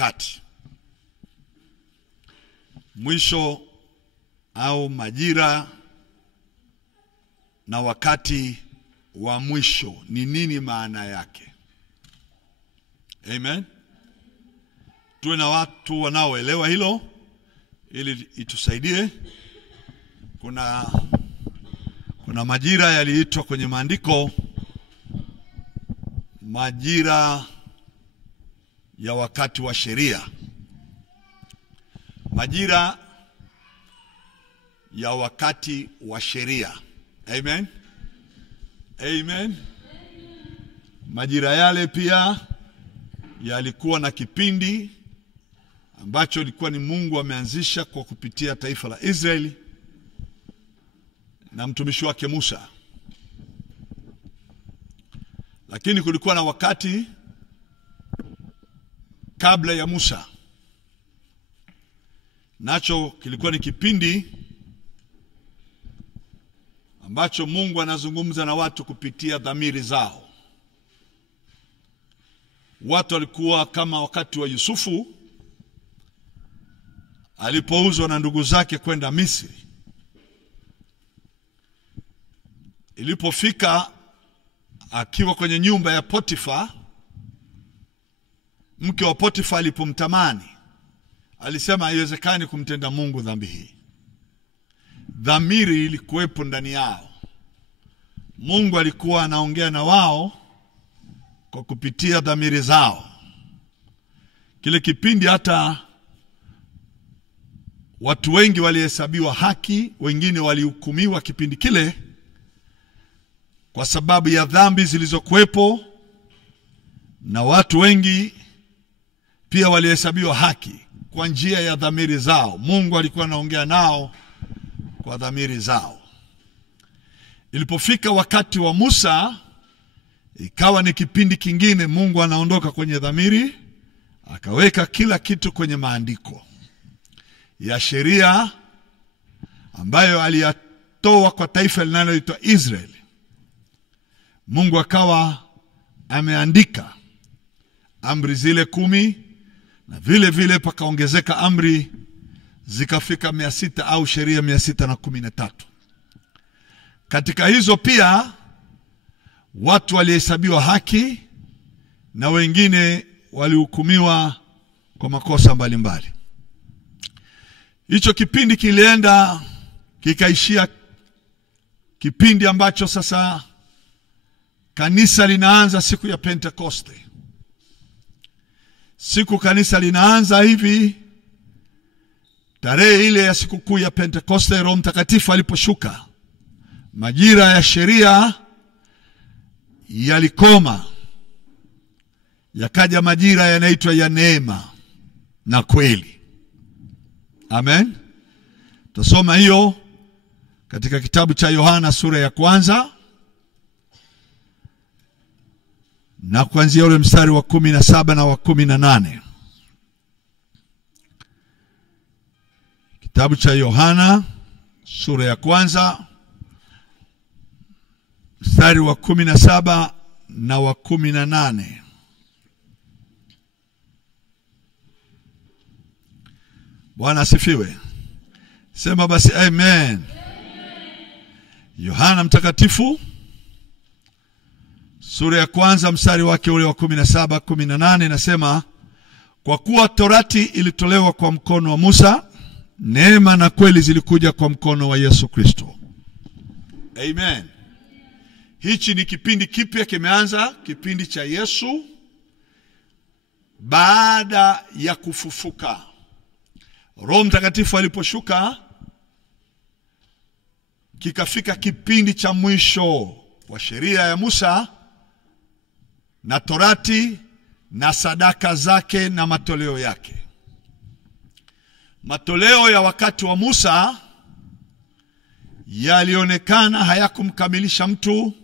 wakati. Mwisho au majira na wakati wa mwisho ni nini maana yake? Amen. Tuwe na watu wanaoelewa hilo ili itusaidie. Kuna majira yaliitwa kwenye maandiko majira ya wakati wa sheria. Majira ya wakati wa sheria. Amen. Amen. Majira yale pia yalikuwa na kipindi ambacho ilikuwa ni Mungu ameanzisha kwa kupitia taifa la Israeli na mtumishi wake Musa. Lakini kulikuwa na wakati kabla ya Musa. Nacho kilikuwa ni kipindi ambacho Mungu anazungumza na watu kupitia dhamiri zao. Watu walikuwa kama wakati wa Yusufu alipouzwa na ndugu zake kwenda Misri. Ilipofika akiwa kwenye nyumba ya Potifa, mke wa Potifa alipomtamani, alisema haiwezekani kumtenda Mungu dhambi hii. Dhamiri ilikuwepo ndani yao. Mungu alikuwa anaongea na wao kwa kupitia dhamiri zao. Kile kipindi hata watu wengi walihesabiwa haki, wengine walihukumiwa kipindi kile kwa sababu ya dhambi zilizokuwepo, na watu wengi pia walihesabiwa haki kwa njia ya dhamiri zao. Mungu alikuwa anaongea nao kwa dhamiri zao. Ilipofika wakati wa Musa, ikawa ni kipindi kingine. Mungu anaondoka kwenye dhamiri, akaweka kila kitu kwenye maandiko ya sheria ambayo aliyatoa kwa taifa linaloitwa Israeli. Mungu akawa ameandika amri zile 10, na vile vile pakaongezeka amri zikafika 600 au sheria 613. Katika hizo pia watu walihesabiwa haki na wengine walihukumiwa kwa makosa mbalimbali. Hicho kipindi kilienda kikaishia kipindi ambacho sasa kanisa linaanza siku ya Pentekoste. Siku kanisa linaanza hivi, tarehe ile ya sikukuu ya Pentekoste, Roho Mtakatifu aliposhuka, majira ya sheria yalikoma, yakaja majira yanaitwa ya neema na kweli. Amen. Tusoma hiyo katika kitabu cha Yohana sura ya 1 na kuanzia ule mstari wa 17 na wa 18. Kitabu cha Yohana sura ya 1 mstari wa 17 na wa 18. Bwana asifiwe. Sema basi amen. Yohana mtakatifu sura ya 1 mstari wake ule wa 17 18 nasema, kwa kuwa torati ilitolewa kwa mkono wa Musa, neema na kweli zilikuja kwa mkono wa Yesu Kristo. Amen. Hichi ni kipindi kipya kimeanza, kipindi cha Yesu baada ya kufufuka. Roho Mtakatifu aliposhuka, kikafika kipindi cha mwisho wa sheria ya Musa na torati na sadaka zake na matoleo yake. Matoleo ya wakati wa Musa yalionekana hayakumkamilisha mtu.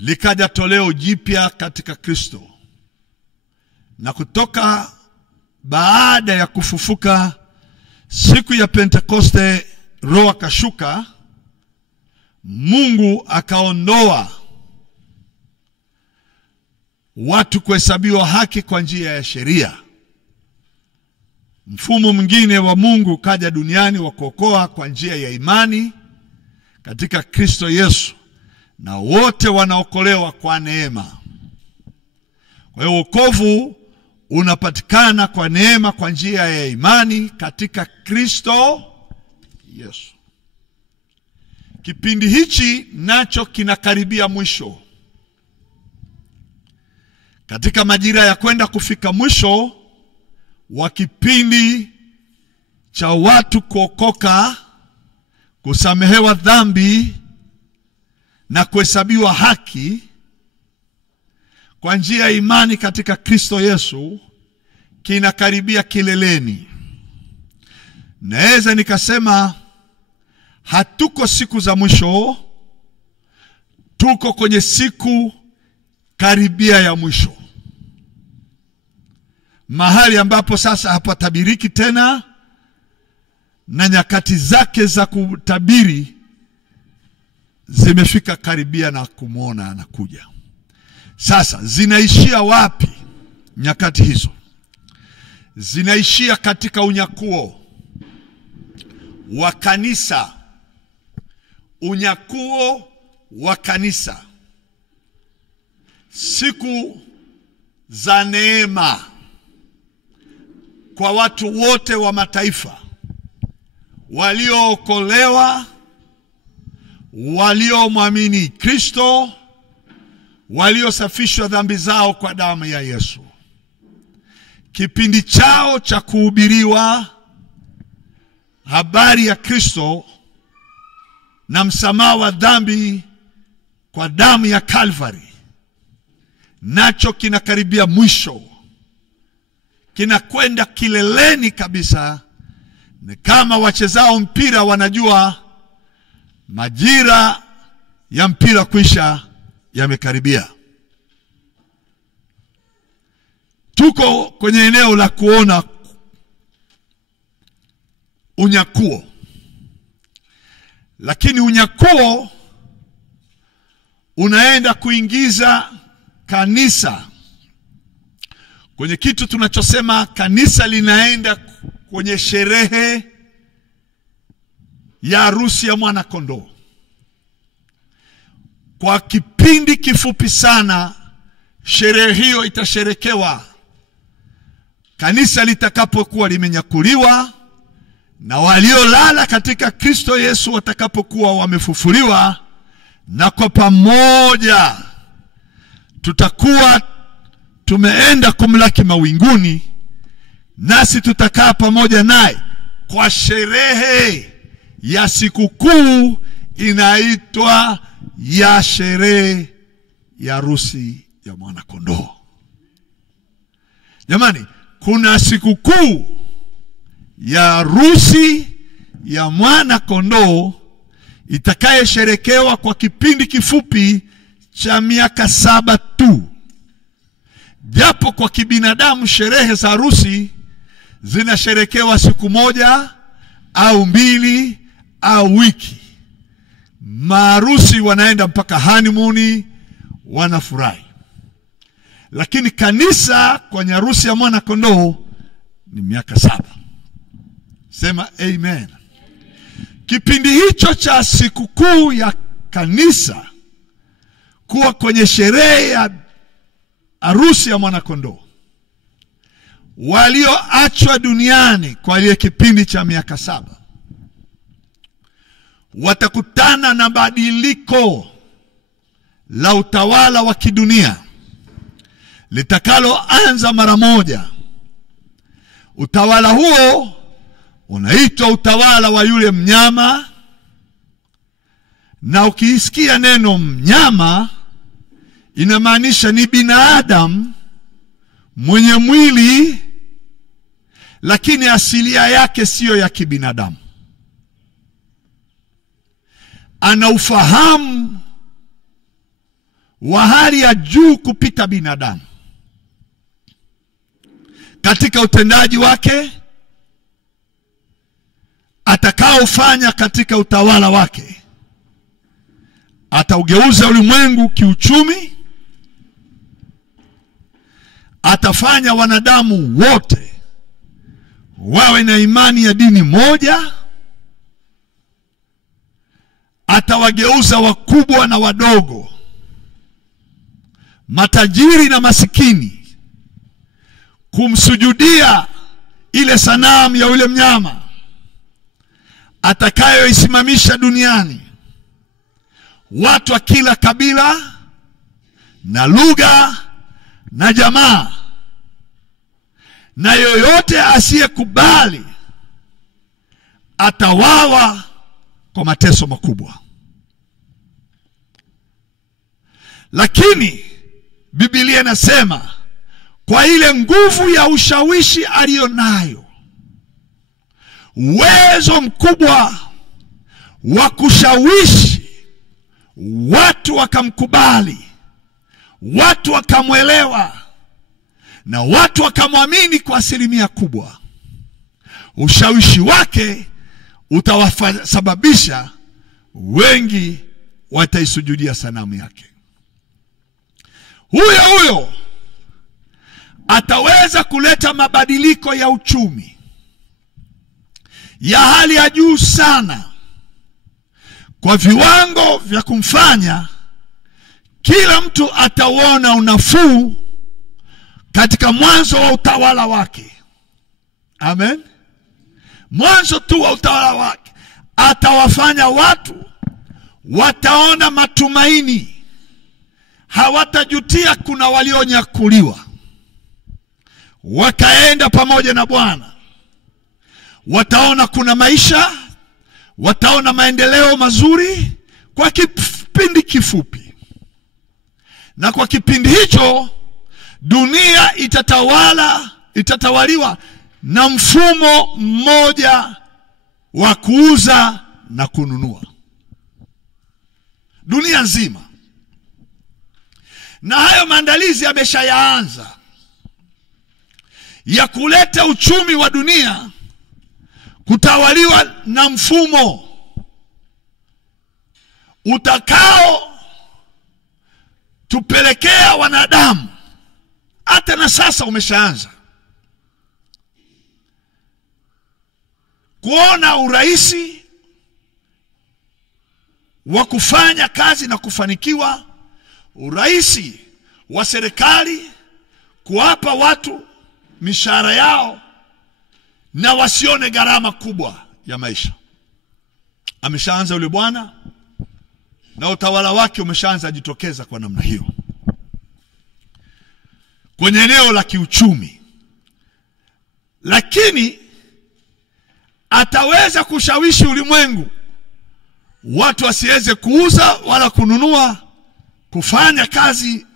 Likaja toleo jipya katika Kristo. Na kutoka baada ya kufufuka siku ya Pentekoste, Roho akashuka, Mungu akaondoa watu kuhesabiwa haki kwa njia ya sheria. Mfumo mwingine wa Mungu kaja duniani wa kuokoa kwa njia ya imani katika Kristo Yesu, na wote wanaokolewa kwa neema. Kwa hiyo wokovu unapatikana kwa neema kwa njia ya imani katika Kristo Yesu. Kipindi hichi nacho kinakaribia mwisho. Katika majira ya kwenda kufika mwisho wa kipindi cha watu kuokoka, kusamehewa dhambi na kuhesabiwa haki kwa njia ya imani katika Kristo Yesu, kinakaribia kileleni. Naweza nikasema hatuko siku za mwisho, tuko kwenye siku karibia ya mwisho. Mahali ambapo sasa hapatabiriki tena, na nyakati zake za kutabiri zimefika karibia na kumuona anakuja. Sasa zinaishia wapi nyakati hizo? Zinaishia katika unyakuo wa kanisa. Unyakuo wa kanisa. Siku za neema kwa watu wote wa mataifa, waliookolewa, waliomwamini Kristo, waliosafishwa dhambi zao kwa damu ya Yesu. Kipindi chao cha kuhubiriwa habari ya Kristo na msamaha wa dhambi kwa damu ya Calvary, nacho kinakaribia mwisho. Kinakwenda kileleni kabisa. Ni kama wachezao mpira wanajua majira ya mpira kuisha yamekaribia. Tuko kwenye eneo la kuona unyakuo. Lakini unyakuo unaenda kuingiza kanisa kwenye kitu tunachosema kanisa linaenda kwenye sherehe ya harusi ya mwana kondoo. Kwa kipindi kifupi sana sherehe hiyo itasherekewa kanisa litakapokuwa limenyakuliwa, na waliolala katika Kristo Yesu watakapokuwa wamefufuliwa, na kwa pamoja tutakuwa tumeenda kumlaki mawinguni, nasi tutakaa pamoja naye kwa sherehe ya sikukuu inaitwa ya sherehe ya harusi ya mwana kondoo. Jamani, kuna sikukuu ya harusi ya mwana kondoo itakayesherekewa kwa kipindi kifupi cha miaka 7 tu. Japo kwa kibinadamu sherehe za harusi zinasherekewa siku moja au 2 au wiki. Maharusi wanaenda mpaka honeymoon, wanafurahi. Lakini kanisa kwenye harusi ya mwana kondoo ni miaka 7. Sema amen. Kipindi hicho cha sikukuu ya kanisa kuwa kwenye sherehe ya harusi ya mwana kondoo, walioachwa duniani kwa ile kipindi cha miaka 7 watakutana na badiliko la utawala wa kidunia litakaloanza mara moja. Utawala huo unaitwa utawala wa yule mnyama, na ukisikia neno mnyama inamaanisha ni binadamu mwenye mwili, lakini asilia yake siyo ya kibinadamu. Ana ufahamu wa hali ya juu kupita binadamu katika utendaji wake atakaofanya katika utawala wake. Ataugeuza ulimwengu kiuchumi, atafanya wanadamu wote wawe na imani ya dini moja. Atawageuza wakubwa na wadogo, matajiri na masikini, kumsujudia ile sanamu ya yule mnyama atakayoisimamisha duniani. Watu wa kila kabila na lugha na jamaa, na yoyote asiyekubali atawawa kwa mateso makubwa. Lakini Biblia inasema kwa ile nguvu ya ushawishi alionayo, uwezo mkubwa wa kushawishi watu wakamkubali, watu wakamwelewa, na watu wakamwamini kwa asilimia kubwa, ushawishi wake utawasababisha wengi wataisujudia sanamu yake. Huyo ataweza kuleta mabadiliko ya uchumi ya hali ya juu sana, kwa viwango vya kumfanya kila mtu ataona unafuu katika mwanzo wa utawala wake. Amen. Mwanzo tu wa utawala wake atawafanya watu wataona matumaini, hawatajutia. Kuna walionyakuliwa wakaenda pamoja na Bwana, wataona kuna maisha, wataona maendeleo mazuri kwa kipindi kifupi. Na kwa kipindi hicho dunia itatawaliwa na mfumo mmoja wa kuuza na kununua dunia nzima. Na hayo maandalizi yameshaanza ya kuleta uchumi wa dunia kutawaliwa na mfumo utakao tupelekea wanadamu, hata na sasa umeshaanza, kuona urahisi wa kufanya kazi na kufanikiwa, urahisi wa serikali kuwapa watu mishahara yao na wasione gharama kubwa ya maisha. Ameshaanza yule Bwana, na utawala wake umeshaanza jitokeza kwa namna hiyo kwenye eneo la kiuchumi. Lakini ataweza kushawishi ulimwengu watu wasiweze kuuza wala kununua, kufanya kazi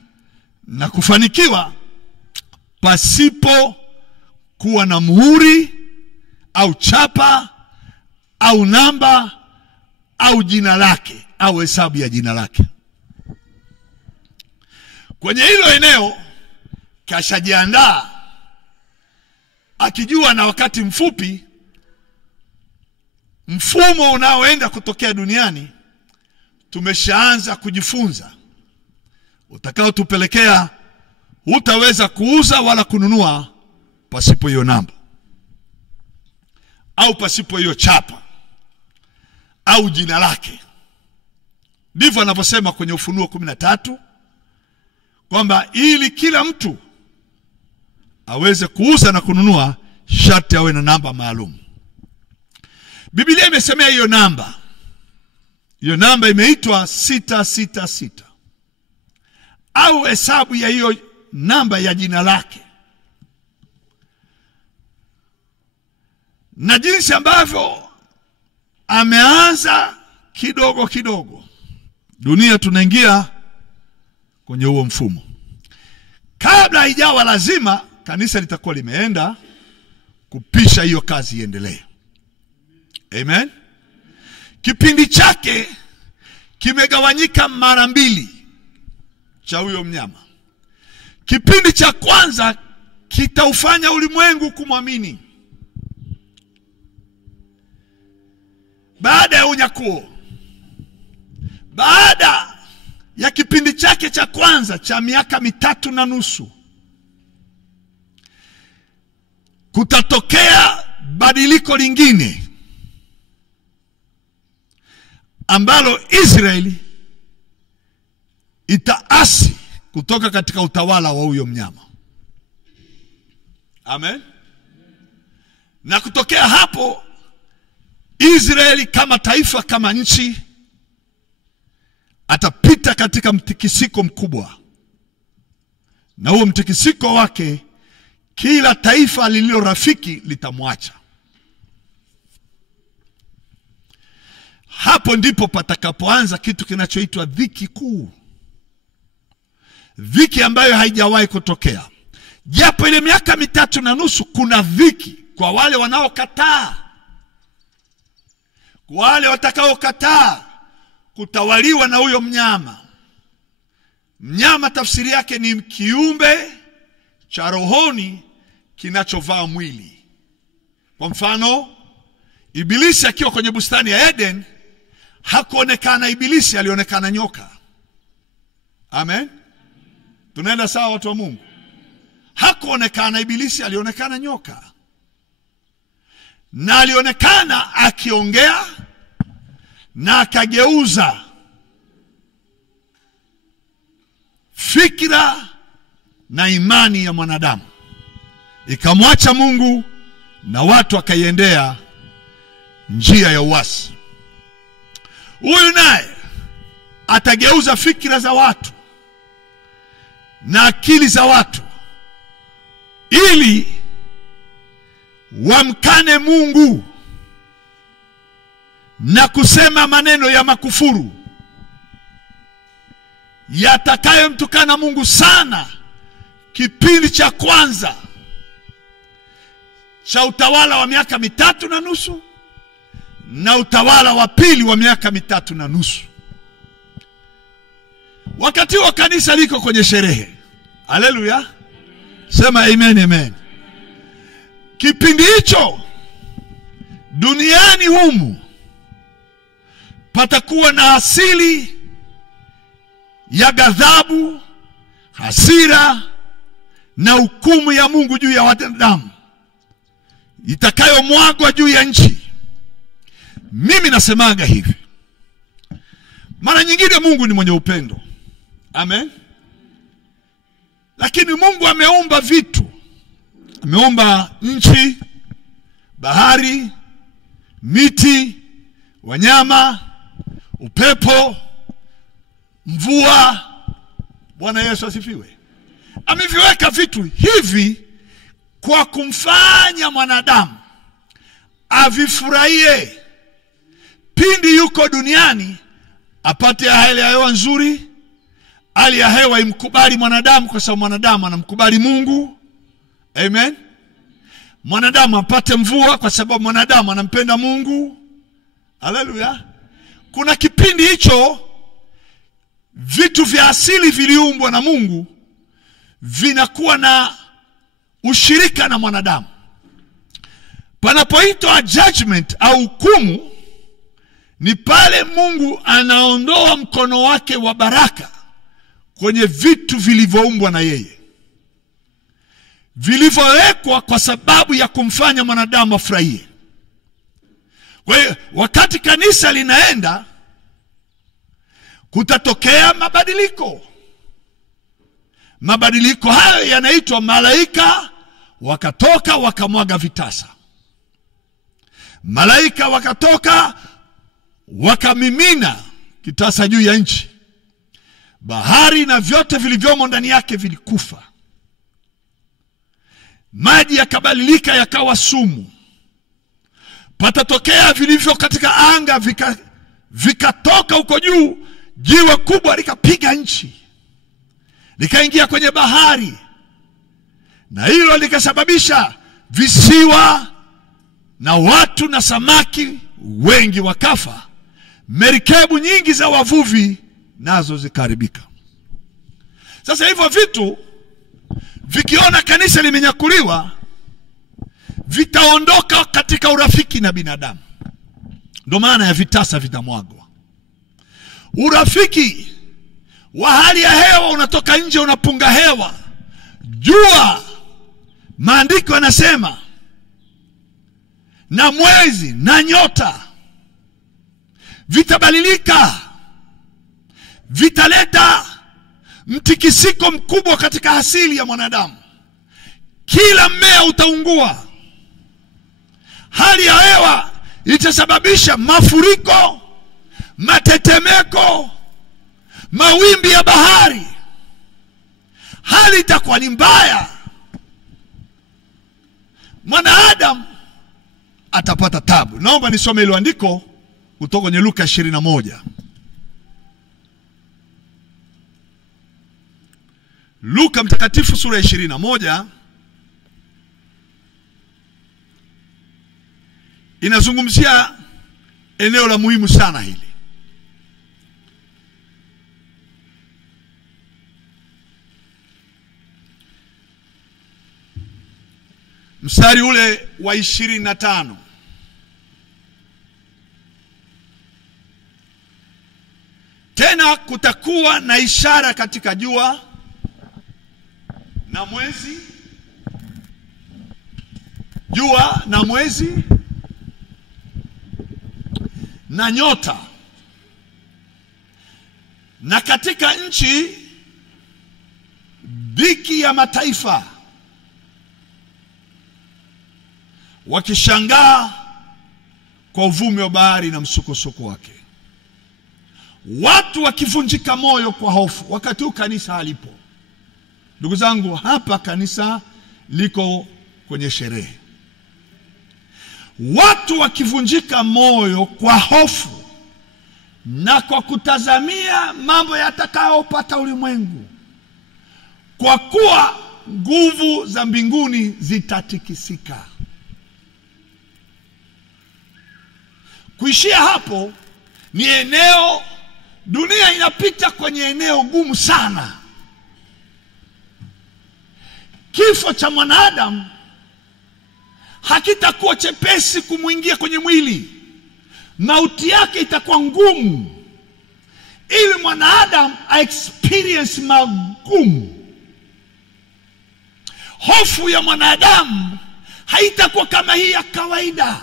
na kufanikiwa pasipo kuwa na muhuri au chapa au namba au jina lake au hesabu ya jina lake. Kwenye hilo eneo kashajiandaa, akijua na wakati mfupi mfumo unaoenda kutokea duniani tumeshaanza kujifunza, utakao tupelekea hutaweza kuuza wala kununua pasipo hiyo namba au pasipo hiyo chapa au jina lake. Ndivyo anavyosema kwenye Ufunuo 13 kwamba ili kila mtu aweze kuuza na kununua sharti awe na namba maalum. Biblia imesemea hiyo namba. Hiyo namba imeitwa 666 au hesabu ya hiyo namba ya jina lake. Na jinsi ambavyo ameanza kidogo kidogo, dunia tunaingia kwenye huo mfumo. Kabla haijawa lazima, kanisa litakuwa limeenda kupisha hiyo kazi iendelee. Amen. Kipindi chake kimegawanyika mara mbili cha huyo mnyama. Kipindi cha kwanza kitaufanya ulimwengu kumwamini baada ya unyakuo. Baada ya kipindi chake cha kwanza cha miaka 3.5, kutatokea badiliko lingine ambalo Israeli itaasi kutoka katika utawala wa huyo mnyama. Amen. Na kutokea hapo, Israeli kama taifa, kama nchi, atapita katika mtikisiko mkubwa. Na huo mtikisiko wake, kila taifa lililo rafiki litamwacha. Hapo ndipo patakapoanza kitu kinachoitwa dhiki kuu. Dhiki ambayo haijawahi kutokea. Japo ile miaka 3.5 kuna dhiki kwa wale wanaokataa. Kwa wale watakaokataa kutawaliwa na huyo mnyama. Mnyama tafsiri yake ni kiumbe cha rohoni kinachovaa mwili. Kwa mfano, Ibilisi akiwa kwenye bustani ya Eden, hakuonekana Ibilisi, alionekana nyoka. Amen. Tunaenda sawa watu wa Mungu? Hakuonekana Ibilisi, alionekana nyoka. Na alionekana akiongea na akageuza fikra na imani ya mwanadamu, ikamwacha Mungu na watu wakaiendea njia ya uasi. Huyu naye atageuza fikra za watu na akili za watu ili wamkane Mungu na kusema maneno ya makufuru yatakayomtukana Mungu sana. Kipindi cha kwanza cha utawala wa miaka 3.5 na utawala wa pili wa miaka 3.5. Wakati wa kanisa liko kwenye sherehe. Haleluya. Sema amen, amen. Kipindi hicho duniani humu patakuwa na asili ya ghadhabu, hasira na hukumu ya Mungu juu ya wanadamu itakayomwagwa juu ya nchi. Mimi nasemaga hivi, mara nyingine Mungu ni mwenye upendo. Amen. Lakini Mungu ameumba vitu. Ameumba nchi, bahari, miti, wanyama, upepo, mvua. Bwana Yesu asifiwe. Ameviweka vitu hivi kwa kumfanya mwanadamu avifurahie pindi yuko duniani, apate hali ya hewa nzuri, hali ya hewa imkubali mwanadamu kwa sababu mwanadamu anamkubali Mungu. Amen. Mwanadamu apate mvua kwa sababu mwanadamu anampenda Mungu. Haleluya. Kuna kipindi hicho vitu vya asili viliumbwa na Mungu vinakuwa na ushirika na mwanadamu. Panapoitwa judgment au hukumu, ni pale Mungu anaondoa mkono wake wa baraka kwenye vitu vilivyoumbwa na yeye, vilivyowekwa kwa sababu ya kumfanya mwanadamu afurahie. Kwa hiyo wakati kanisa linaenda, kutatokea mabadiliko. Mabadiliko hayo yanaitwa malaika wakatoka wakamwaga vitasa. Malaika wakatoka wakamimina kitasa juu ya nchi. Bahari na vyote vilivyomo ndani yake vilikufa. Maji yakabadilika yakawa sumu. Patatokea vilivyo katika anga vikatoka huko juu. Jiwe kubwa likapiga nchi, likaingia kwenye bahari, na hilo likasababisha visiwa na watu na samaki wengi wakafa. Merikebu nyingi za wavuvi nazo zikaribika. Sasa hivyo vitu vikiona kanisa limenyakuliwa, vitaondoka katika urafiki na binadamu. Ndio maana ya vitasa vitamwagwa. Urafiki wa hali ya hewa, unatoka nje unapunga hewa. Jua, maandiko yanasema na mwezi na nyota vitabadilika, vitaleta mtikisiko mkubwa katika asili ya mwanadamu. Kila mmea utaungua. Hali ya hewa itasababisha mafuriko, matetemeko, mawimbi ya bahari. Hali itakuwa ni mbaya. Mwanadamu atapata tabu. Naomba nisome ile andiko kutoka kwenye Luka 21. Luka mtakatifu sura ya 21 inazungumzia eneo la muhimu sana hili. Mstari ule wa 25. Tena kutakuwa na ishara katika jua na mwezi, jua na mwezi na nyota, na katika nchi dhiki ya mataifa, wakishangaa kwa uvumi wa bahari na msukosuko wake, watu wakivunjika moyo kwa hofu. Wakati huu kanisa halipo. Ndugu zangu, hapa kanisa liko kwenye sherehe. Watu wakivunjika moyo kwa hofu na kwa kutazamia mambo yatakayopata ulimwengu, kwa kuwa nguvu za mbinguni zitatikisika. Kuishia hapo ni eneo, dunia inapita kwenye eneo gumu sana. Kifo cha mwanadamu hakitakuwa chepesi kumuingia kwenye mwili. Mauti yake itakuwa ngumu, ili mwanadamu experience magumu. Hofu ya mwanadamu haitakuwa kama hii ya kawaida.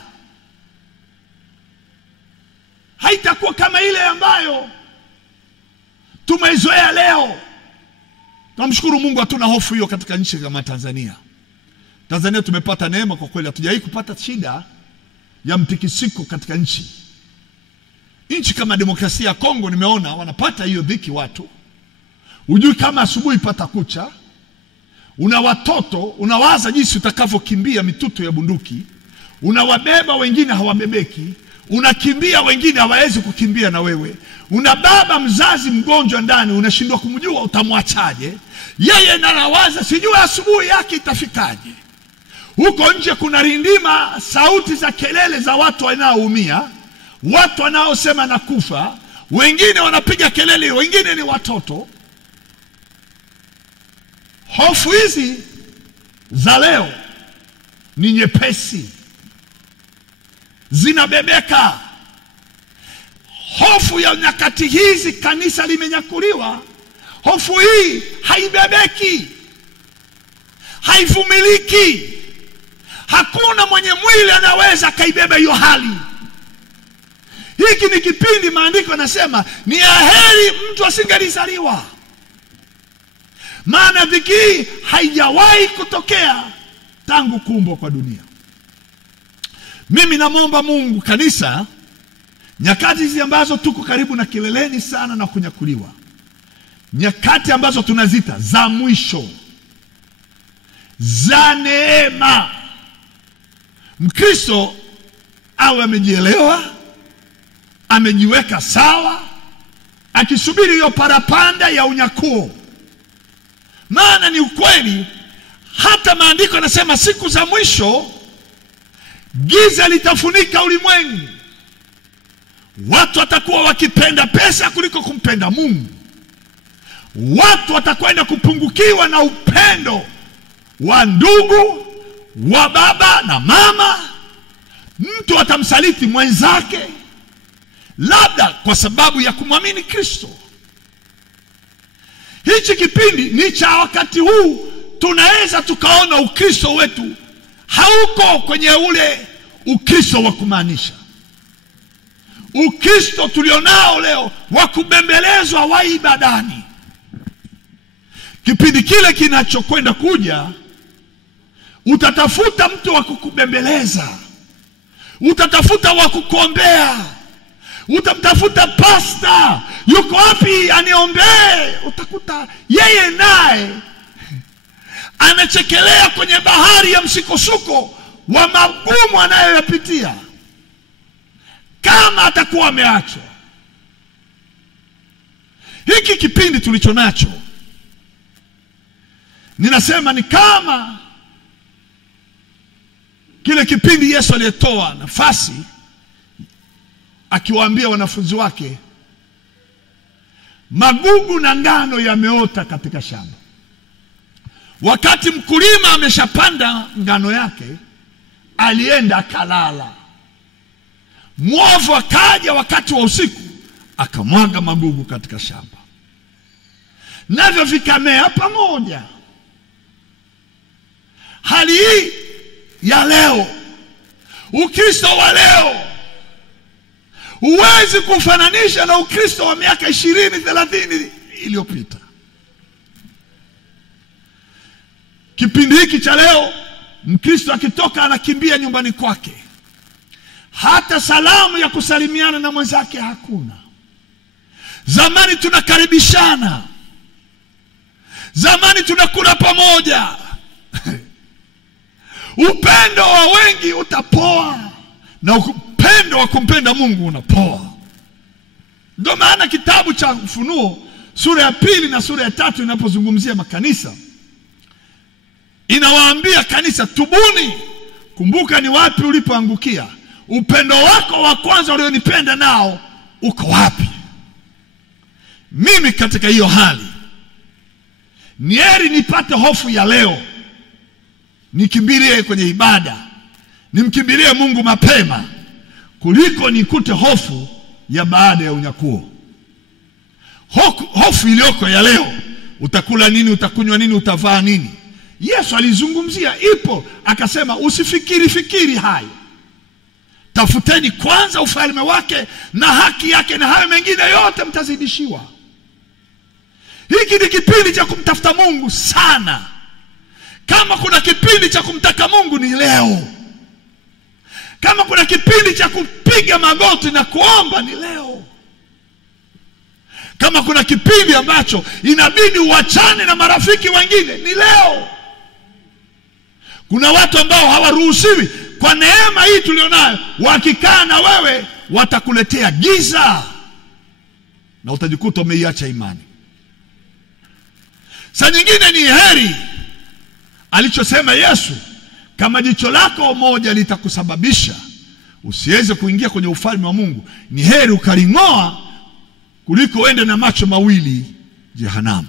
Haitakuwa kama ile ambayo tumeizoea leo. Tunamshukuru Mungu hatuna hofu hiyo katika nchi kama Tanzania. Tanzania tumepata neema kwa kweli, hatujawahi kupata shida ya mtikisiko katika nchi. Nchi kama demokrasia ya Kongo nimeona wanapata hiyo dhiki watu. Hujui kama asubuhi pata kucha, una watoto, unawaza jinsi utakavyokimbia mituto ya bunduki, unawabeba wengine hawabebeki, unakimbia wengine hawawezi kukimbia na wewe. Una baba mzazi mgonjwa ndani, unashindwa kumjua utamwachaje. Yeye anawaza sijui asubuhi yake itafikaje. Huko nje kuna rindima sauti za kelele za watu wanaoumia, watu wanaosema na kufa, wengine wanapiga kelele, wengine ni watoto. Hofu hizi za leo ni nyepesi, zinabebeka. Hofu ya nyakati hizi kanisa limenyakuliwa. Hofu hii haibebeki, haivumiliki. Hakuna mwenye mwili anaweza kaibeba hiyo hali. Hiki ni kipindi maandiko yanasema ni aheri mtu asingelizaliwa. Maana dhiki haijawahi kutokea tangu kuumbwa kwa dunia. Mimi namwomba Mungu kanisa, nyakati hizi ambazo tuko karibu na kileleni sana na kunyakuliwa, nyakati ambazo tunazita za mwisho, za neema, Mkristo awe amejielewa, amejiweka sawa, akisubiri hiyo parapanda ya unyakuo. Maana ni ukweli, hata maandiko yanasema siku za mwisho giza litafunika ulimwengu. Watu watakuwa wakipenda pesa kuliko kumpenda Mungu. Watu watakwenda kupungukiwa na upendo wa ndugu, wa baba na mama. Mtu atamsaliti mwenzake, labda kwa sababu ya kumwamini Kristo. Hichi kipindi ni cha wakati huu. Tunaweza tukaona Ukristo wetu hauko kwenye Ukristo wa kumaanisha. Ukristo tulionao leo wa kubembelezwa wa ibadani. Kipindi kile kinachokwenda kuja, utatafuta mtu wa kukubembeleza, utatafuta wa kukuombea, utamtafuta pasta, yuko wapi aniombee. Utakuta yeye naye anachekelea kwenye bahari ya msikosuko wa magumu anayoyapitia, kama atakuwa ameachwa. Hiki kipindi tulicho nacho, ninasema ni kama kile kipindi Yesu aliyetoa nafasi akiwaambia wanafunzi wake, magugu na ngano yameota katika shamba. Wakati mkulima ameshapanda ngano yake, alienda akalala. Mwovu akaja wakati wa usiku, akamwaga magugu katika shamba, navyo vikamea pamoja. Hali hii ya leo, Ukristo wa leo, huwezi kufananisha na Ukristo wa miaka 20-30 iliyopita. Kipindi hiki cha leo, Mkristo akitoka anakimbia nyumbani kwake. Hata salamu ya kusalimiana na mwenzake hakuna. Zamani tunakaribishana, zamani tunakula pamoja. Upendo wa wengi utapoa, na upendo wa kumpenda Mungu unapoa. Ndio maana kitabu cha Ufunuo sura ya 2 na sura ya 3 inapozungumzia makanisa, inawaambia kanisa, tubuni, kumbuka ni wapi ulipoangukia. Upendo wako wa kwanza ulionipenda nao uko wapi? Mimi katika hiyo hali, ni heri nipate hofu ya leo, nikimbilie kwenye ibada, nimkimbilie Mungu mapema, kuliko nikute hofu ya baada ya unyakuo. Hofu iliyoko ya leo, utakula nini, utakunywa nini, utavaa nini, Yesu alizungumzia, ipo. Akasema usifikiri hayo, tafuteni kwanza ufalme wake na haki yake, na hayo mengine yote mtazidishiwa. Hiki ni kipindi cha kumtafuta Mungu sana. Kama kuna kipindi cha kumtaka Mungu ni leo. Kama kuna kipindi cha kupiga magoti na kuomba ni leo. Kama kuna kipindi ambacho inabidi uachane na marafiki wengine ni leo. Kuna watu ambao hawaruhusiwi kwa neema hii tulionayo, wakikaa na wewe watakuletea giza na utajikuta umeiacha imani. Saa nyingine ni heri alichosema Yesu, kama jicho lako moja litakusababisha usiweze kuingia kwenye ufalme wa Mungu, ni heri ukaling'oa kuliko uende na macho mawili jehanamu.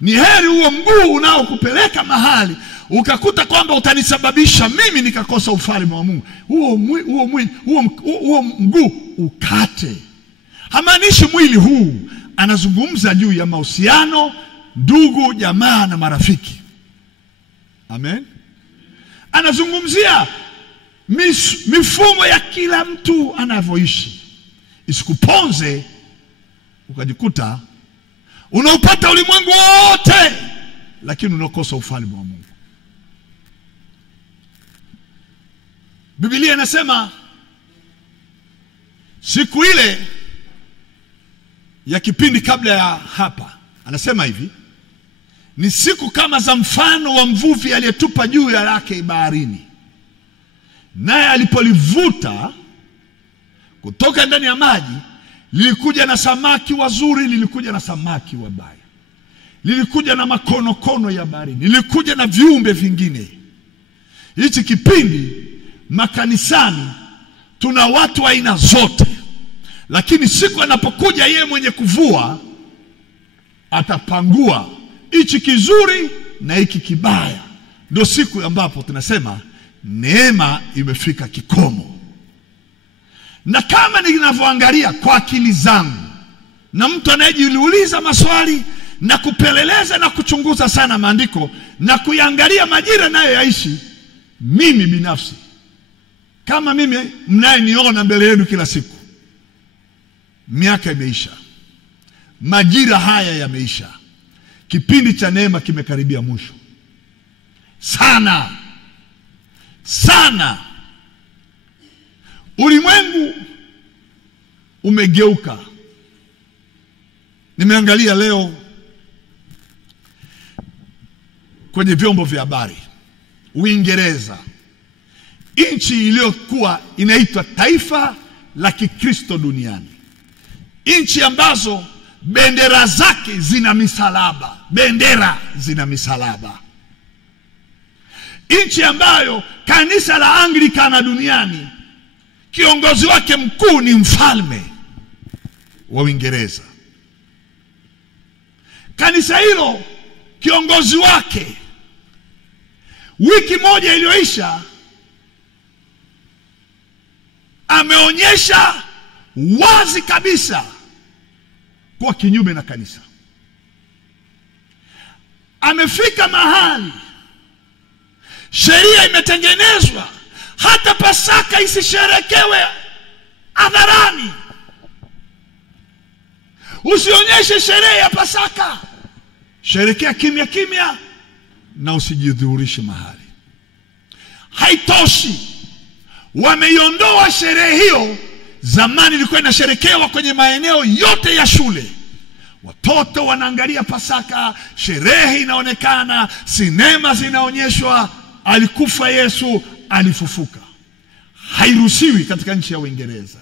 Ni heri huo mguu unaokupeleka mahali ukakuta kwamba utanisababisha mimi nikakosa ufalme wa Mungu, huo mguu ukate. Hamaanishi mwili huu, anazungumza juu ya mahusiano, ndugu, jamaa na marafiki. Amen. Anazungumzia mifumo ya kila mtu anavyoishi, isikuponze ukajikuta unaupata ulimwengu wote lakini unakosa ufalme wa Mungu. Biblia inasema siku ile ya kipindi kabla ya hapa, anasema hivi, ni siku kama za mfano wa mvuvi aliyetupa juu ya lake baharini, naye alipolivuta kutoka ndani ya maji, lilikuja na samaki wazuri, lilikuja na samaki wabaya, lilikuja na makonokono ya baharini, lilikuja na viumbe vingine. Hichi kipindi makanisani tuna watu wa aina zote, lakini siku anapokuja yeye mwenye kuvua, atapangua hichi kizuri na hiki kibaya. Ndio siku ambapo tunasema neema imefika kikomo. Na kama ninavyoangalia kwa akili zangu, na mtu anayejiuliza maswali na kupeleleza na kuchunguza sana maandiko na kuangalia majira nayo yaishi, mimi binafsi Kama mimi mnayeniona mbele yenu kila siku, miaka imeisha, majira haya yameisha, kipindi cha neema kimekaribia mwisho sana sana. Ulimwengu umegeuka. Nimeangalia leo kwenye vyombo vya habari, Uingereza, nchi iliyokuwa inaitwa taifa la Kikristo duniani, nchi ambazo bendera zake zina misalaba, bendera zina misalaba, nchi ambayo kanisa la Anglikana duniani kiongozi wake mkuu ni mfalme wa Uingereza. Kanisa hilo kiongozi wake wiki moja iliyoisha ameonyesha wazi kabisa kwa kinyume na kanisa. Amefika mahali sheria imetengenezwa hata Pasaka isisherekewe hadharani. Usionyeshe sherehe ya Pasaka, sherekea kimya kimya na usijidhuhurishe mahali. Haitoshi, wameiondoa sherehe hiyo. Zamani ilikuwa inasherekewa kwenye maeneo yote ya shule, watoto wanaangalia Pasaka, sherehe inaonekana, sinema zinaonyeshwa, alikufa Yesu, alifufuka. Hairuhusiwi katika nchi ya Uingereza.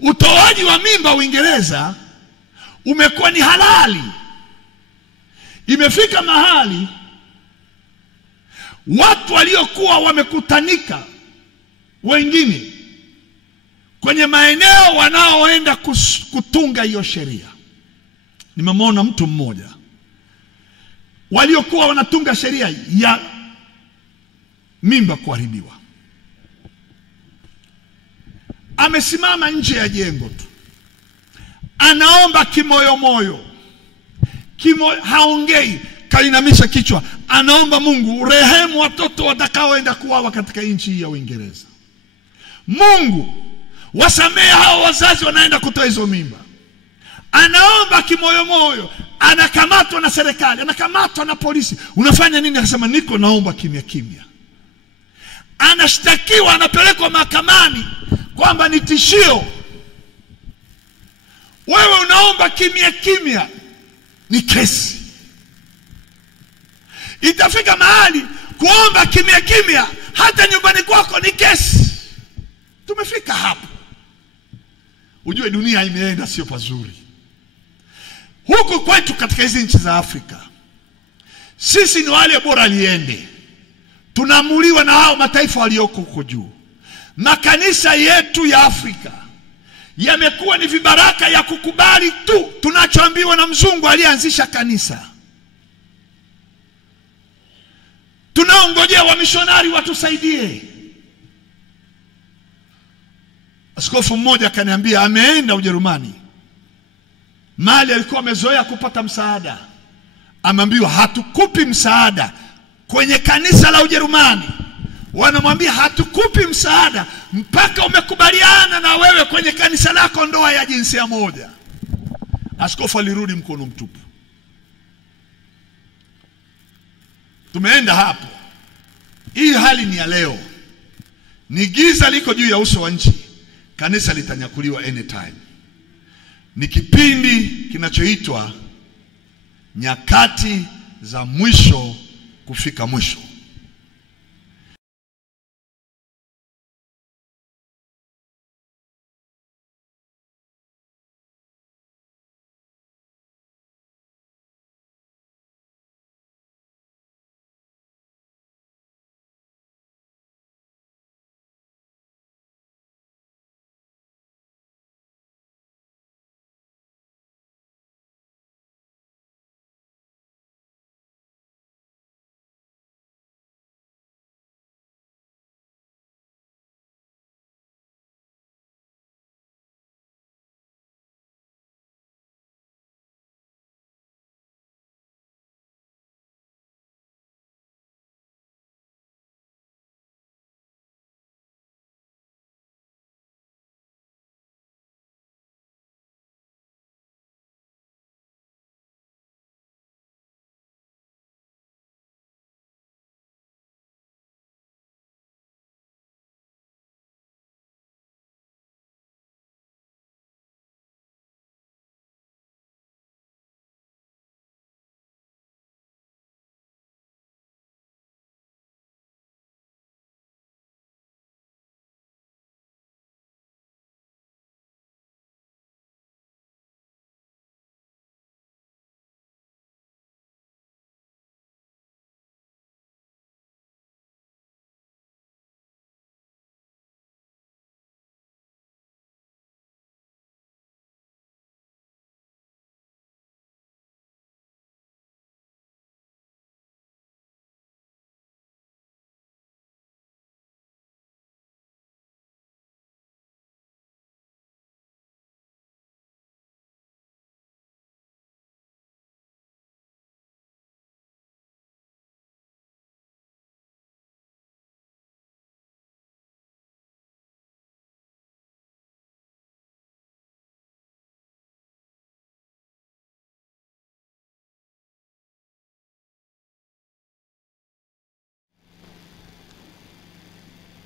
Utoaji wa mimba Uingereza umekuwa ni halali. Imefika mahali watu waliokuwa wamekutanika wengine kwenye maeneo wanaoenda kutunga hiyo sheria. Nimemwona mtu mmoja waliokuwa wanatunga sheria ya mimba kuharibiwa, amesimama nje ya jengo tu, anaomba kimoyomoyo, haongei, kainamisha kichwa, anaomba Mungu rehemu watoto watakaoenda kuwawa katika nchi ya Uingereza. Mungu wasamehe hao wazazi wanaenda kutoa hizo mimba. Anaomba kimoyomoyo, anakamatwa na serikali, anakamatwa na polisi. Unafanya nini? Akasema niko naomba kimya kimya. Anashtakiwa, anapelekwa mahakamani kwamba ni tishio. Wewe unaomba kimya kimya, ni kesi. Itafika mahali kuomba kimya kimya hata nyumbani kwako ni kesi. Tumefika hapo. Ujue dunia imeenda sio pazuri. Huku kwetu katika hizi nchi za Afrika, sisi ni wale bora liende. Tunaamuliwa na hao mataifa walioko huko juu. Makanisa yetu ya Afrika yamekuwa ni vibaraka ya kukubali tu tunachoambiwa na mzungu aliyeanzisha kanisa. Tunaongojea wamishonari watusaidie. Askofu mmoja akaniambia ameenda Ujerumani, mahali alikuwa amezoea kupata msaada. Ameambiwa hatukupi msaada. Kwenye kanisa la Ujerumani wanamwambia hatukupi msaada mpaka umekubaliana na wewe kwenye kanisa lako ndoa ya jinsia moja. Askofu alirudi mkono mtupu. Tumeenda hapo. Hii hali ni ya leo. Ni giza liko juu ya uso wa nchi. Kanisa litanyakuliwa anytime. Ni kipindi kinachoitwa nyakati za mwisho kufika mwisho.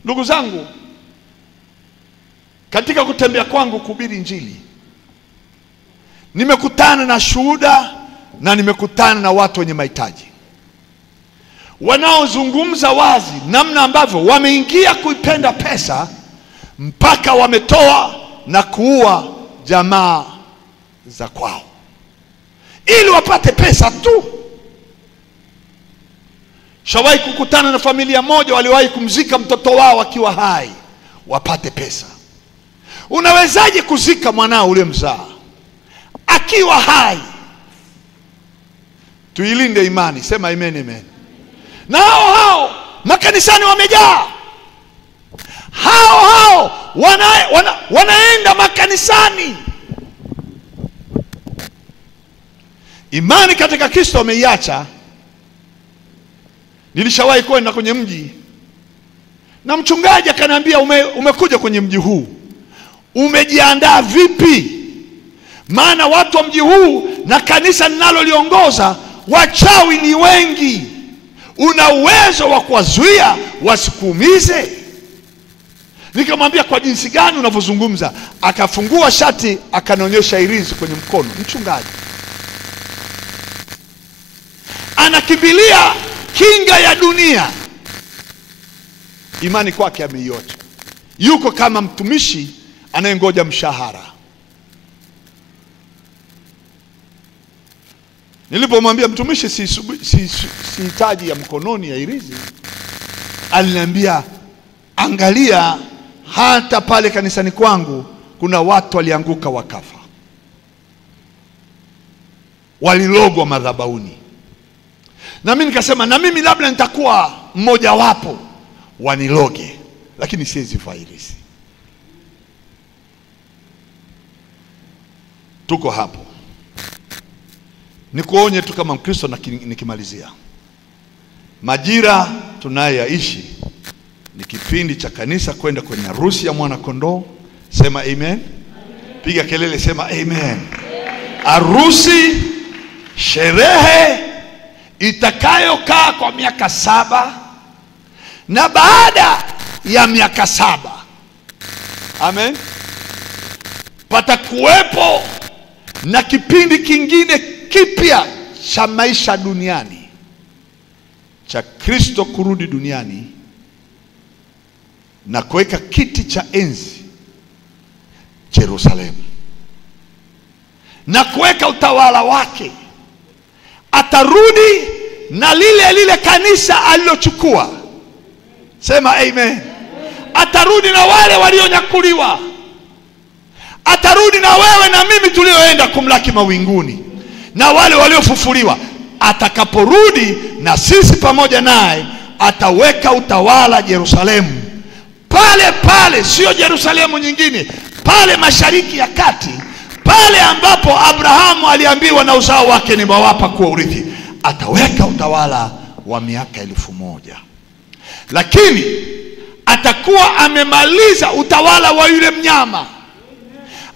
Ndugu zangu, katika kutembea kwangu kuhubiri Injili, nimekutana na shuhuda na nimekutana na watu wenye mahitaji, wanaozungumza wazi namna ambavyo wameingia kuipenda pesa mpaka wametoa na kuua jamaa za kwao ili wapate pesa tu. Shawahi kukutana na familia moja waliwahi kumzika mtoto wao akiwa hai wapate pesa. Unawezaje kuzika mwanao ule mzaa akiwa hai? Tuilinde imani, sema amen, amen. Na hao makanisani wamejaa, hao wanaenda makanisani. Imani katika Kristo wameiacha. Nilishawahi kwenda kwenye mji na mchungaji akaniambia, umekuja kwenye mji huu, umejiandaa vipi? Maana watu wa mji huu na kanisa ninaloliongoza wachawi ni wengi, una uwezo wa kuwazuia wasikuumize? Nikamwambia, kwa jinsi gani unavyozungumza? Akafungua shati akanionyesha irizi kwenye mkono. Mchungaji anakimbilia kinga ya dunia, imani kwake ameiacha. Yuko kama mtumishi anayengoja mshahara. Nilipomwambia mtumishi, sihitaji ya mkononi ya irizi, aliniambia, angalia, hata pale kanisani kwangu kuna watu walianguka wakafa, walilogwa madhabahuni. Na mimi nikasema, na mimi labda nitakuwa mmoja wapo waniloge, lakini siwezi fairisi. Tuko hapo. Nikuonye tu kama Mkristo na nikimalizia. Majira tunayoishi ni kipindi cha kanisa kwenda kwenye harusi ya mwana kondoo. Sema amen. Piga kelele, sema amen. Harusi, sherehe itakayokaa kwa miaka 7, na baada ya miaka 7, amen, patakuwepo na kipindi kingine kipya cha maisha duniani, cha Kristo kurudi duniani na kuweka kiti cha enzi Yerusalemu na kuweka utawala wake. Atarudi na lile kanisa alilochukua. Sema amen. Atarudi na wale walionyakuliwa. Atarudi na wewe na mimi tulioenda kumlaki mawinguni, na wale waliofufuliwa. Atakaporudi na sisi pamoja naye, ataweka utawala Yerusalemu pale pale, sio Yerusalemu nyingine, pale Mashariki ya Kati, pale ambapo Abrahamu aliambiwa na uzao wake nimewapa kuwa urithi. Ataweka utawala wa miaka 1000. Lakini atakuwa amemaliza utawala wa yule mnyama.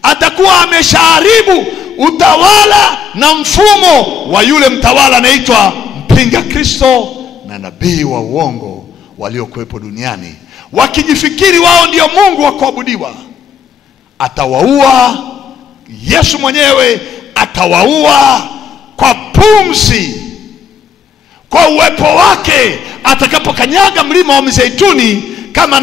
Atakuwa ameshaharibu utawala na mfumo wa yule mtawala anaitwa mpinga Kristo na nabii wa uongo waliokuwepo duniani, wakijifikiri wao ndio Mungu wa kuabudiwa. Atawaua. Yesu mwenyewe atawaua kwa pumzi, kwa uwepo wake. Atakapokanyaga mlima wa Mizeituni, kama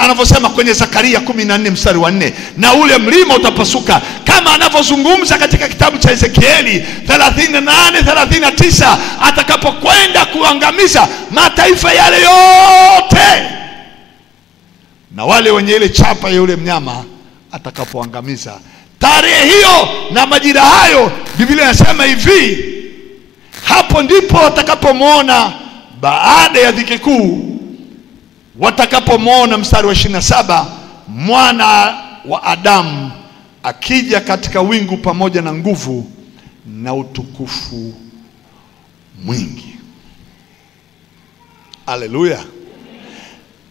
anavyosema kwenye Zakaria 14 mstari wa 4, na ule mlima utapasuka, kama anavyozungumza katika kitabu cha Ezekieli 38:39, atakapokwenda kuangamiza mataifa yale yote na wale wenye ile chapa ya yule mnyama atakapoangamiza. Tarehe hiyo na majira hayo, Biblia inasema hivi, hapo ndipo watakapomwona baada ya dhiki kuu, watakapomwona, mstari wa 27, mwana wa Adamu akija katika wingu pamoja na nguvu na utukufu mwingi. Haleluya.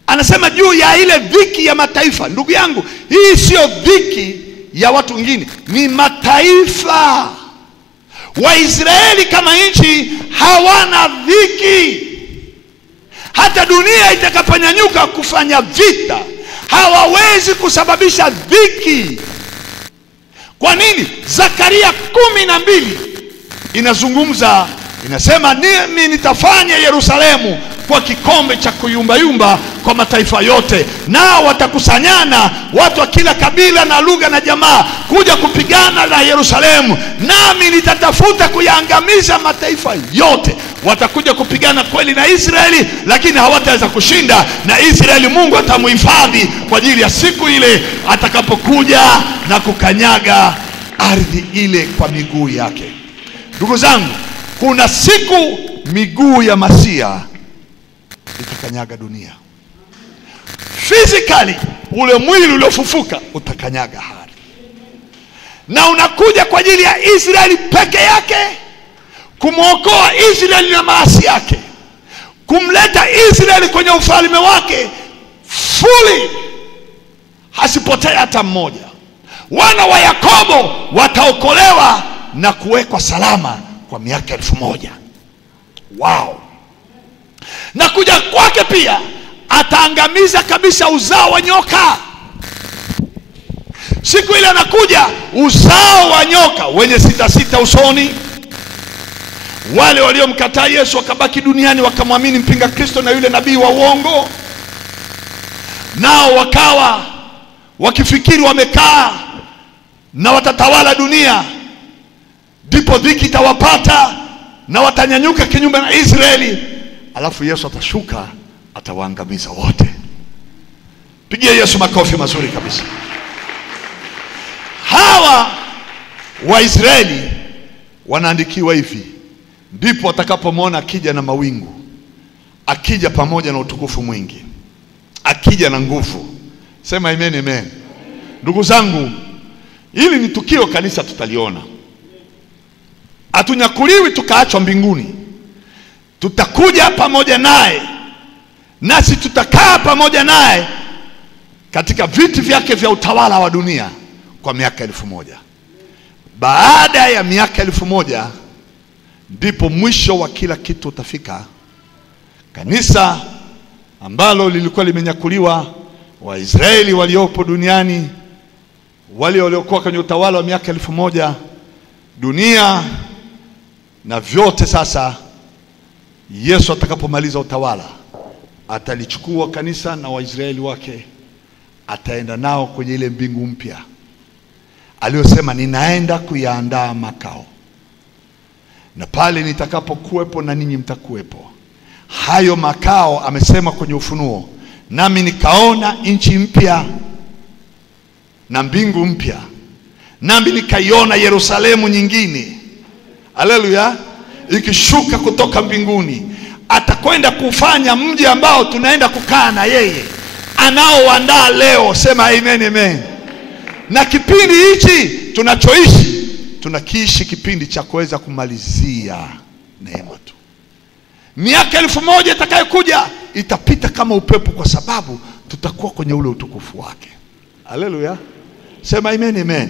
Anasema juu ya ile dhiki ya mataifa. Ndugu yangu, hii sio dhiki ya watu wengine, ni mataifa. Waisraeli kama nchi hawana dhiki, hata dunia itakaponyanyuka kufanya vita, hawawezi kusababisha dhiki. Kwa nini? Zakaria 12 inazungumza, inasema, mimi nitafanya Yerusalemu kwa kikombe cha kuyumbayumba kwa mataifa yote, nao watakusanyana watu wa kila kabila na lugha na jamaa kuja kupigana na Yerusalemu, nami nitatafuta kuyaangamiza mataifa yote. Watakuja kupigana kweli na Israeli, lakini hawataweza kushinda, na Israeli Mungu atamuhifadhi kwa ajili ya siku ile atakapokuja na kukanyaga ardhi ile kwa miguu yake. Ndugu zangu, kuna siku miguu ya Masia itakanyaga dunia. Physically, ule mwili uliofufuka utakanyaga ardhi. Na unakuja kwa ajili ya Israeli peke yake, kumwokoa Israeli na maasi yake, kumleta Israeli kwenye ufalme wake fully, hasipotee hata mmoja. Wana wa Yakobo wataokolewa na kuwekwa salama kwa miaka 1000. Wow. Na kuja kwake pia ataangamiza kabisa uzao wa nyoka. Siku ile anakuja uzao wa nyoka wenye sita usoni. Wale waliomkataa Yesu wakabaki duniani wakamwamini mpinga Kristo na yule nabii wa uongo, nao wakawa wakifikiri wamekaa na watatawala dunia, ndipo dhiki itawapata na watanyanyuka kinyume na Israeli, alafu Yesu atashuka atawaangamiza wote. Pigia Yesu makofi mazuri kabisa. Hawa wa Israeli wanaandikiwa hivi, ndipo watakapomwona akija na mawingu, akija pamoja na utukufu mwingi, akija na nguvu. Sema amen, amen. Ndugu zangu, hili ni tukio kanisa tutaliona. Hatunyakuliwi tukaachwa mbinguni. Tutakuja pamoja naye, nasi tutakaa pamoja naye katika viti vyake vya utawala wa dunia kwa miaka 1000. Baada ya miaka 1000 ndipo mwisho wa kila kitu utafika. Kanisa ambalo lilikuwa limenyakuliwa, Waisraeli waliopo duniani, wale waliokuwa kwenye utawala wa miaka 1000, dunia na vyote, sasa Yesu atakapomaliza utawala atalichukua kanisa na Waisraeli wake, ataenda nao kwenye ile mbingu mpya aliyosema, ninaenda kuyaandaa makao, na pale nitakapokuwepo na ninyi mtakuwepo. Hayo makao amesema kwenye Ufunuo, nami nikaona nchi mpya na mbingu mpya, nami nikaiona Yerusalemu nyingine, haleluya, ikishuka kutoka mbinguni. Atakwenda kufanya mji ambao tunaenda kukaa na yeye, anaoandaa leo. Sema amen, amen. Na kipindi hichi tunachoishi, tunakiishi kipindi cha kuweza kumalizia neema tu. Miaka 1000 itakayokuja itapita kama upepo, kwa sababu tutakuwa kwenye ule utukufu wake. Haleluya. Sema amen, amen.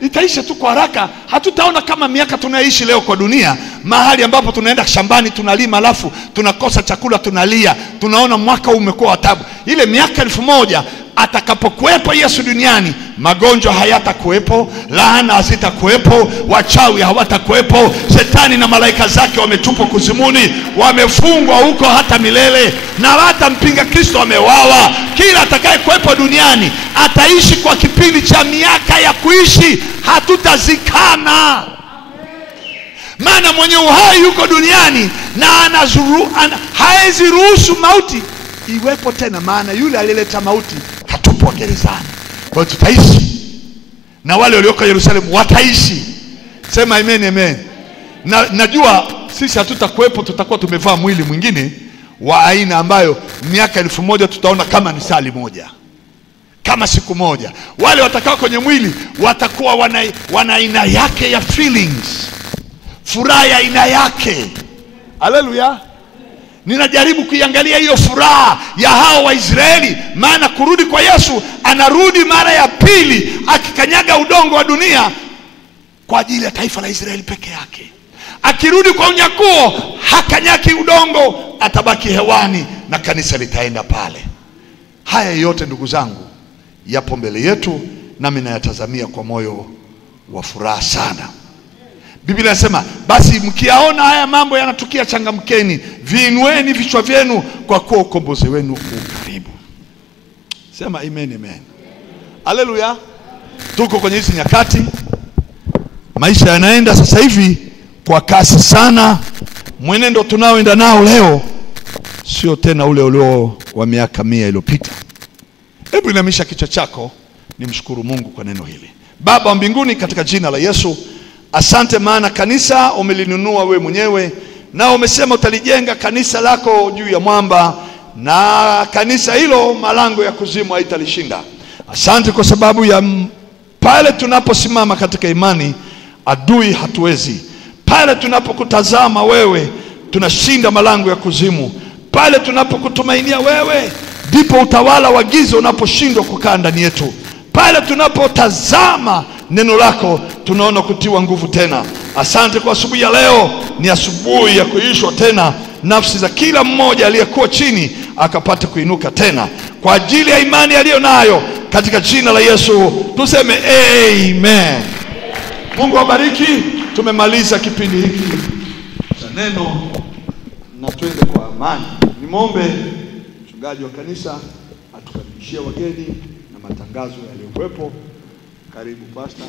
Itaisha tu kwa haraka. Hatutaona kama miaka tunaishi leo kwa dunia, mahali ambapo tunaenda shambani tunalima, alafu tunakosa chakula tunalia, tunaona mwaka umekuwa wa taabu. Ile miaka 1000 atakapokuwepo Yesu duniani, magonjwa hayatakuwepo, laana hazitakuwepo, wachawi hawatakuwepo, shetani na malaika zake wametupwa kuzimuni, wamefungwa huko hata milele, na hata mpinga Kristo wamewawa. Kila atakayekuwepo duniani ataishi kwa kipindi cha miaka ya kuishi, hatutazikana. Maana mwenye uhai yuko duniani na haezi ruhusu mauti iwepo tena, maana yule alileta mauti katupwa gerezani. Kwa hiyo tutaishi, na wale walioko Yerusalemu wataishi. Sema amen, amen. Najua sisi hatutakuwepo, tutakuwa tumevaa mwili mwingine wa aina ambayo miaka 1000 tutaona kama ni sali moja, kama siku moja. Wale watakao kwenye mwili watakuwa wana aina yake ya feelings, furaha ya aina yake. Haleluya. Ninajaribu kuiangalia hiyo furaha ya hao wa Israeli, maana kurudi kwa Yesu, anarudi mara ya pili akikanyaga udongo wa dunia kwa ajili ya taifa la Israeli peke yake. Akirudi kwa unyakuo hakanyaki udongo, atabaki hewani na kanisa litaenda pale. Haya yote ndugu zangu yapo mbele yetu, nami nayatazamia kwa moyo wa furaha sana. Biblia inasema, basi mkiaona haya mambo yanatukia, changamkeni, viinueni vichwa vyenu, kwa kuwa ukombozi wenu ukaribu. Sema amen, amen. Haleluya. Tuko kwenye hizi nyakati, maisha yanaenda sasa hivi kwa kasi sana. Mwenendo tunaoenda nao leo sio tena ule ulio wa miaka 100 iliyopita. Hebu inamisha kichwa chako, nimshukuru Mungu kwa neno hili. Baba wa mbinguni, katika jina la Yesu, asante maana kanisa umelinunua wewe mwenyewe, na umesema utalijenga kanisa lako juu ya mwamba, na kanisa hilo malango ya kuzimu haitalishinda. Asante kwa sababu ya pale tunaposimama katika imani, adui hatuwezi. Pale tunapokutazama wewe, tunashinda malango ya kuzimu. Pale tunapokutumainia wewe, ndipo utawala wa giza unaposhindwa kukaa ndani yetu. Pale tunapotazama neno lako, tunaona kutiwa nguvu tena. Asante kwa asubuhi ya leo, ni asubuhi ya kuishwa tena. Nafsi za kila mmoja aliyekuwa chini akapata kuinuka tena kwa ajili ya imani aliyo nayo, katika jina la Yesu tuseme amen. Mungu awabariki. Tumemaliza kipindi hiki cha neno na twende kwa amani. Nimombe mchungaji wa kanisa atukaribishie wageni na matangazo yaliyokuwepo. Karibu pastor.